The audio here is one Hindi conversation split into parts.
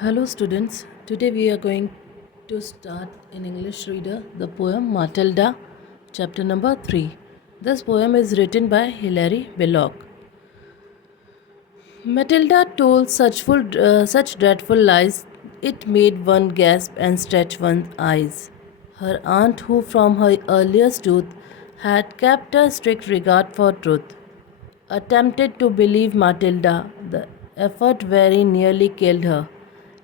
Hello students, today we are going to start in English Reader the poem Matilda, chapter number 3. This poem is written by Hilary Belloc. Matilda told such dreadful lies, it made one gasp and stretch one's eyes. Her aunt, who from her earliest youth had kept a strict regard for truth, attempted to believe Matilda. The effort very nearly killed her,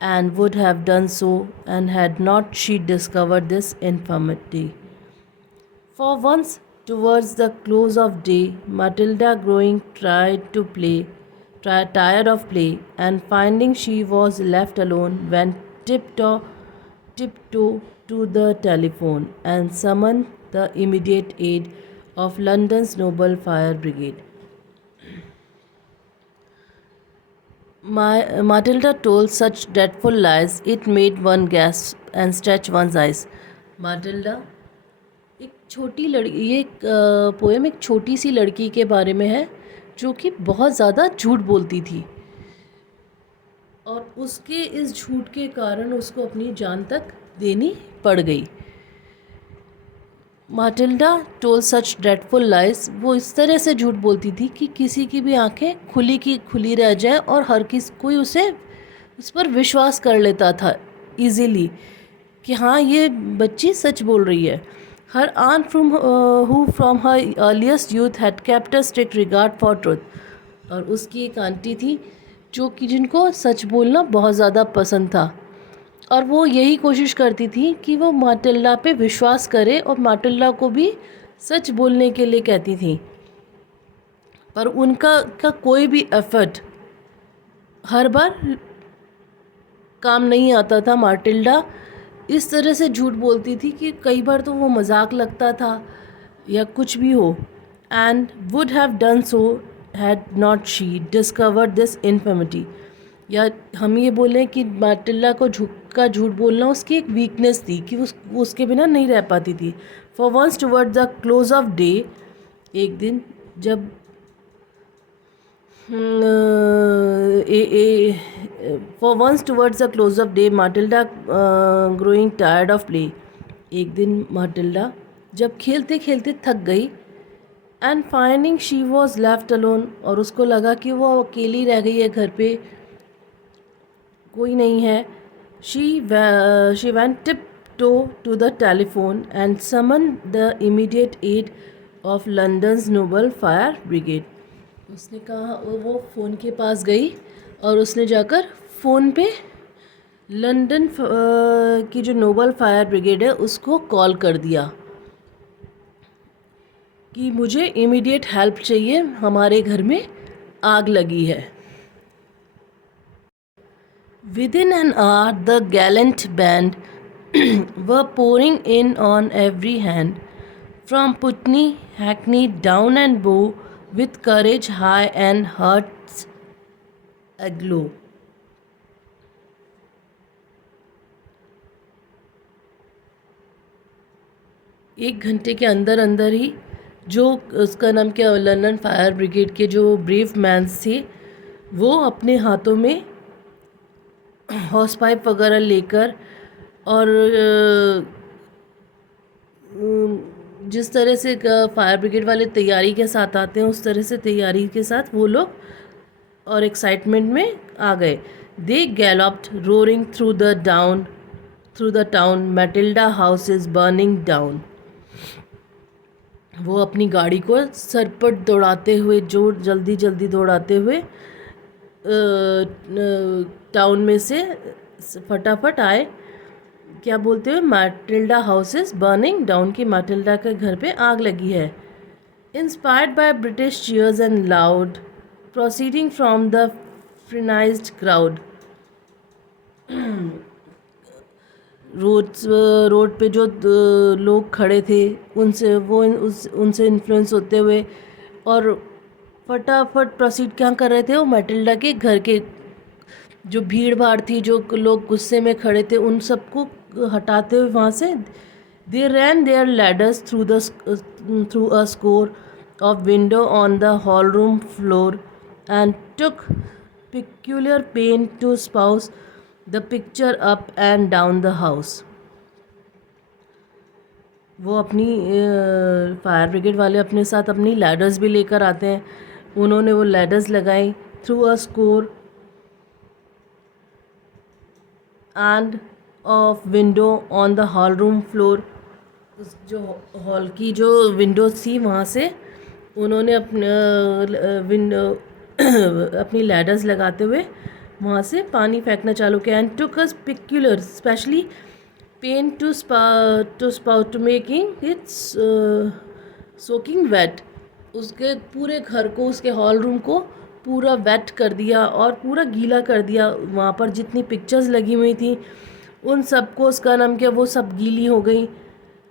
and would have done so and had not she discovered this infirmity. For once, towards the close of day, Matilda, growing tired of play, and finding she was left alone, went tiptoe to the telephone and summoned the immediate aid of London's Noble Fire Brigade. Matilda told such dreadful lies, it made one gasp and stretch one's eyes. Matilda एक छोटी लड़की, ये पोएम एक छोटी सी लड़की के बारे में है जो कि बहुत ज़्यादा झूठ बोलती थी और उसके इस झूठ के कारण उसको अपनी जान तक देनी पड़ गई. माटिल्डा टोल सच ड्रेडफुल लाइज, वो इस तरह से झूठ बोलती थी कि किसी की भी आंखें खुली की खुली रह जाए और हर कोई उस पर विश्वास कर लेता था इजीली कि हाँ ये बच्ची सच बोल रही है. हर aunt who from her earliest youth had kept a strict regard for truth, और उसकी एक आंटी थी जो कि जिनको सच बोलना बहुत ज़्यादा पसंद था और वो यही कोशिश करती थी कि वो माटिल्डा पे विश्वास करे और माटिल्डा को भी सच बोलने के लिए कहती थी. पर उनका कोई भी एफर्ट हर बार काम नहीं आता था. माटिल्डा इस तरह से झूठ बोलती थी कि कई बार तो वो मजाक लगता था या कुछ भी हो. And would have done so had not she discovered this infirmity, या हम ये बोलें कि माटिल्डा को झूठ बोलना उसकी एक वीकनेस थी कि वो उसके बिना नहीं रह पाती थी. For once toward the close of day, एक दिन जब for once towards the close of day, Matilda growing tired of play. एक दिन माटिल्डा जब खेलते खेलते थक गई and finding she was left alone, और उसको लगा कि वो अकेली रह गई है घर पे, कोई नहीं है. She went tiptoe to the telephone and summoned the immediate aid of London's Noble Fire Brigade. उसने कहा, वो फ़ोन के पास गई और उसने जाकर फ़ोन पे लंदन की जो नोबल फायर ब्रिगेड है उसको कॉल कर दिया कि मुझे इमीडिएट हेल्प चाहिए, हमारे घर में आग लगी है. Within an hour, the gallant band were pouring in on every hand, from Putney, Hackney, Down and Bow, with courage high and hearts aglow. एक घंटे के अंदर अंदर ही जो उसका नाम क्या, लंदन फायर ब्रिगेड के जो ब्रेव मैन्स थे वो अपने हाथों में हॉस पाइप वगैरह लेकर और जिस तरह से फायर ब्रिगेड वाले तैयारी के साथ आते हैं उस तरह से तैयारी के साथ वो लोग और एक्साइटमेंट में आ गए. They galloped roaring through the town, Matilda house is burning down. वो अपनी गाड़ी को सरपट दौड़ाते हुए, जल्दी दौड़ाते हुए टाउन में से फटाफट आए. क्या बोलते हुए, Matilda house is burning down, की मैटिल्डा के घर पे आग लगी है. Inspired by British cheers and loud proceeding from the frenzied crowd. Road पे जो लोग खड़े थे उनसे इन्फ्लुएंस होते हुए और फटाफट प्रोसीड क्या कर रहे थे, वो मैटिल्डा के घर के जो भीड़ भाड़ थी, जो लोग गुस्से में खड़े थे, उन सबको हटाते हुए वहाँ से they ran their ladders through a score of window on the hall room floor and took peculiar pain to spouse the picture up and down the house. वो अपनी फायर ब्रिगेड वाले अपने साथ अपनी लैडर्स भी लेकर आते हैं। उन्होंने वो लैडर्स लगाई through a score end of window on the hall room floor. उस जो हॉल की जो विंडोज थी वहाँ से उन्होंने अपने विंडो अपनी लैडर्स लगाते हुए वहाँ से पानी फेंकना चालू किया। And took a specular specially pain to spout making it's soaking wet. उसके पूरे घर को, उसके हॉल रूम को पूरा वेट कर दिया और पूरा गीला कर दिया। वहाँ पर जितनी पिक्चर्स लगी हुई थी उन सबको उसका नाम क्या, वो सब गीली हो गई।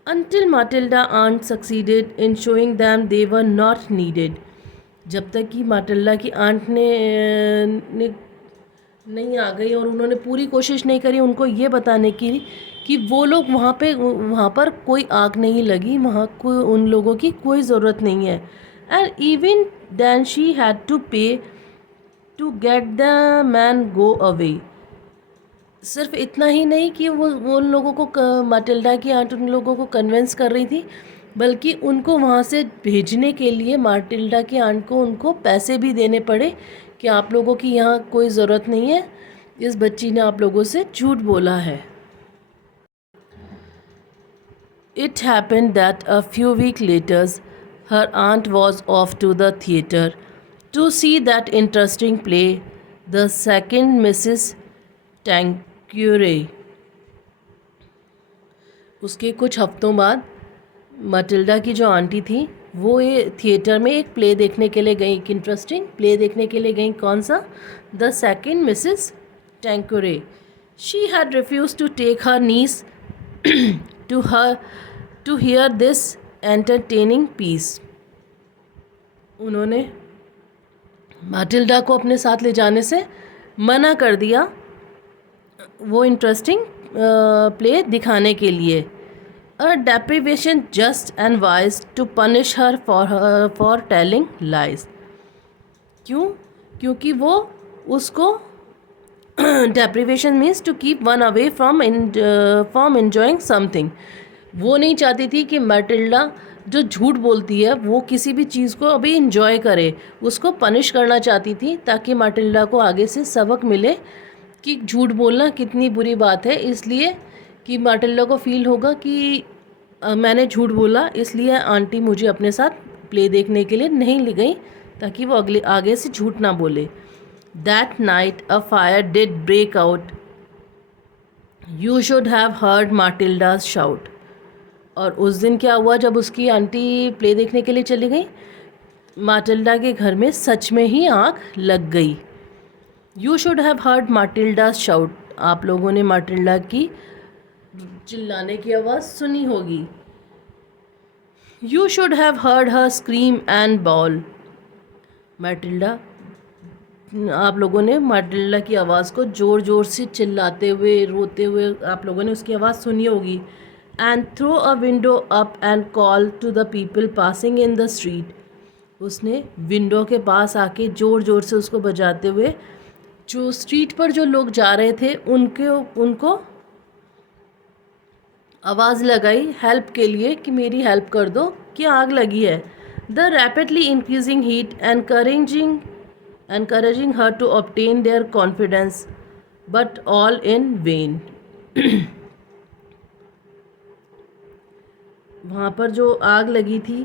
Until Matilda aunt succeeded in showing them they were not needed। जब तक कि माटिल्डा की आंट ने नहीं आ गई और उन्होंने पूरी कोशिश नहीं करी उनको ये बताने की कि वो लोग वहाँ पर कोई आग नहीं लगी, वहाँ कोई उन लोगों की कोई ज़रूरत नहीं है। And even then she had to pay to get the man go away. सिर्फ इतना ही नहीं कि वो उन लोगों को, माटिल्डा की आंट उन लोगों को कन्विंस कर रही थी, बल्कि उनको वहाँ से भेजने के लिए माटिल्डा की आंट को उनको पैसे भी देने पड़े कि आप लोगों की यहाँ कोई ज़रूरत नहीं है, इस बच्ची ने आप लोगों से झूठ बोला है। It happened that a few weeks later her aunt was off to the theatre to see that interesting play, The Second Mrs. Tanqueray। उसके कुछ हफ्तों बाद माटिल्डा की जो आंटी थी वो ये थिएटर में एक प्ले देखने के लिए गई, एक इंटरेस्टिंग प्ले देखने के लिए गई। कौन सा? The second Mrs Tanqueray. She had refused to take her niece to hear this entertaining piece. उन्होंने माटिल्डा को अपने साथ ले जाने से मना कर दिया वो इंटरेस्टिंग प्ले दिखाने के लिए। A deprivation just and wise to punish her for telling lies. क्यों? क्योंकि वो उसको deprivation means to keep one away from enjoying something. वो नहीं चाहती थी कि माटिल्डा जो झूठ बोलती है वो किसी भी चीज़ को अभी इंजॉय करे, उसको पनिश करना चाहती थी ताकि माटिल्डा को आगे से सबक मिले कि झूठ बोलना कितनी बुरी बात है। इसलिए कि माटिल्डा को फील होगा कि मैंने झूठ बोला, इसलिए आंटी मुझे अपने साथ प्ले देखने के लिए नहीं ले गई ताकि वो आगे से झूठ ना बोले। That night a fire did break out, you should have heard Matilda's shout. और उस दिन क्या हुआ, जब उसकी आंटी प्ले देखने के लिए चली गई, माटिल्डा के घर में सच में ही आग लग गई। You should have heard Matilda's shout. आप लोगों ने माटिल्डा की चिल्लाने की आवाज़ सुनी होगी। You should have heard her scream and ball. माटिल्डा, आप लोगों ने माटिल्डा की आवाज़ को ज़ोर ज़ोर से चिल्लाते हुए, रोते हुए आप लोगों ने उसकी आवाज़ सुनी होगी। And throw a window up and call to the people passing in the street. उसने विंडो के पास आके ज़ोर ज़ोर से उसको बजाते हुए जो स्ट्रीट पर जो लोग जा रहे थे उनको आवाज़ लगाई हेल्प के लिए कि मेरी हेल्प कर दो कि आग लगी है। The rapidly increasing heat encouraging her to obtain their confidence but all in vain. वहाँ पर जो आग लगी थी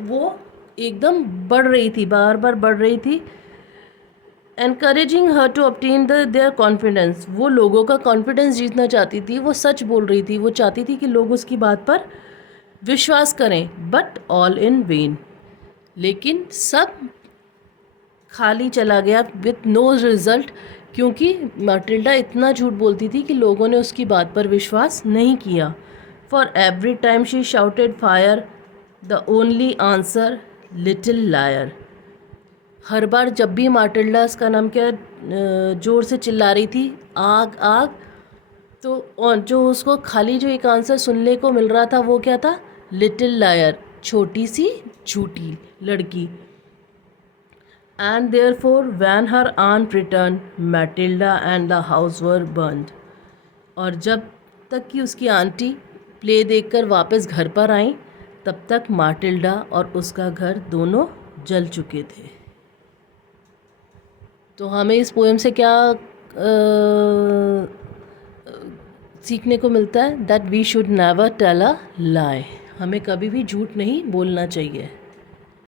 वो एकदम बढ़ रही थी, बार बार बढ़ रही थी। Encouraging her to obtain their confidence, वो लोगों का कॉन्फिडेंस जीतना चाहती थी, वो सच बोल रही थी, वो चाहती थी कि लोग उसकी बात पर विश्वास करें। बट ऑल इन वेन, लेकिन सब खाली चला गया विथ नो रिजल्ट, क्योंकि माटिल्डा इतना झूठ बोलती थी कि लोगों ने उसकी बात पर विश्वास नहीं किया। For every time she shouted fire the only answer little liar. हर बार जब भी माटिल्डा, इसका नाम क्या, ज़ोर से चिल्ला रही थी आग आग, तो जो उसको खाली जो एक आंसर सुनने को मिल रहा था वो क्या था? लिटिल लायर, छोटी सी झूठी लड़की। And therefore when her aunt return Matilda and the house were burned. और जब तक कि उसकी आंटी प्ले देखकर वापस घर पर आई, तब तक माटिल्डा और उसका घर दोनों जल चुके थे। तो हमें इस पोएम से क्या सीखने को मिलता है? That we should never tell a lie. हमें कभी भी झूठ नहीं बोलना चाहिए।